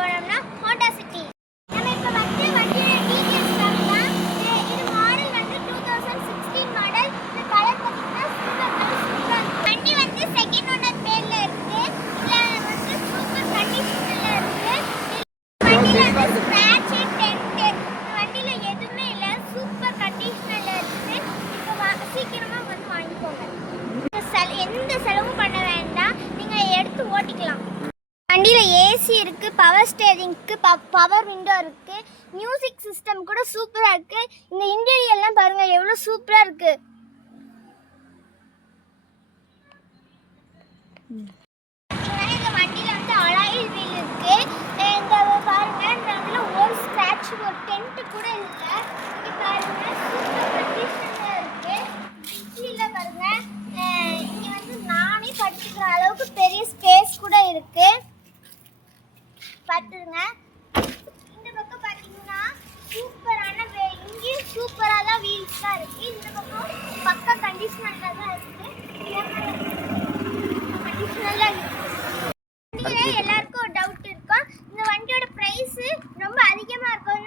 போனோம்னா Honda city. நம்ம இப்போ வந்து வண்டியோட டீடைல்ஸ் பார்க்கலாம். இது மாடல் வந்து 2016 மாடல். இந்த கலர் பார்த்தீங்கன்னா சில்வர் கலர் சூப்பராக இருக்கு. வண்டி வந்து செகண்ட் ஓனர் பேர்ல இருக்கு. இதில் வந்து சூப்பர் கண்டிஷனில் இருக்கு. வண்டியில் வந்து ஸ்க்ராட்ச் டென்ட் வண்டியில் எதுவுமே இல்லை, சூப்பர் கண்டிஷனில் இருக்குது. இப்போ சீக்கிரமாக வந்து வாங்கிக்கோங்க. எந்த செலவும் பண்ண வேண்டாம், நீங்கள் எடுத்து ஓட்டிக்கலாம். வண்டியில் ஏசி இருக்குது, பவர் ஸ்டேரிங்க்கு பவர் விண்டோ இருக்குது, மியூசிக் சிஸ்டம் கூட சூப்பராக இருக்குது. இந்த இன்டீரியர்லாம் பாருங்கள் எவ்வளோ சூப்பராக இருக்குது. இந்த வண்டியில் வந்து அலாய் வீல் இருக்குது. இந்த பாருங்கள், இந்த வண்டியில் ஒரு ஸ்க்ராட்ச் ஒரு டென்ட்டு கூட இல்லை. இங்கே பாருங்கள் சூப்பர் கண்டிஷனில் இருக்குது. கீழே பாருங்கள், இங்கே வந்து நானே படுத்துக்கிற அளவுக்கு பெரிய ஸ்பேஸ் கூட இருக்குது. பார்த்துருங்க. இந்த பக்கம் பார்த்தீங்கன்னா சூப்பரான இங்கேயும் சூப்பராக தான் வீல்ஸ் தான் இருக்குது. இந்த பக்கம் பக்கா கண்டிஷனரில் தான் இருக்குது. கண்டிஷனரில் இருக்குது. எல்லாருக்கும் ஒரு டவுட் இருக்கும், இந்த வண்டியோட ப்ரைஸு ரொம்ப அதிகமாக இருக்கும்.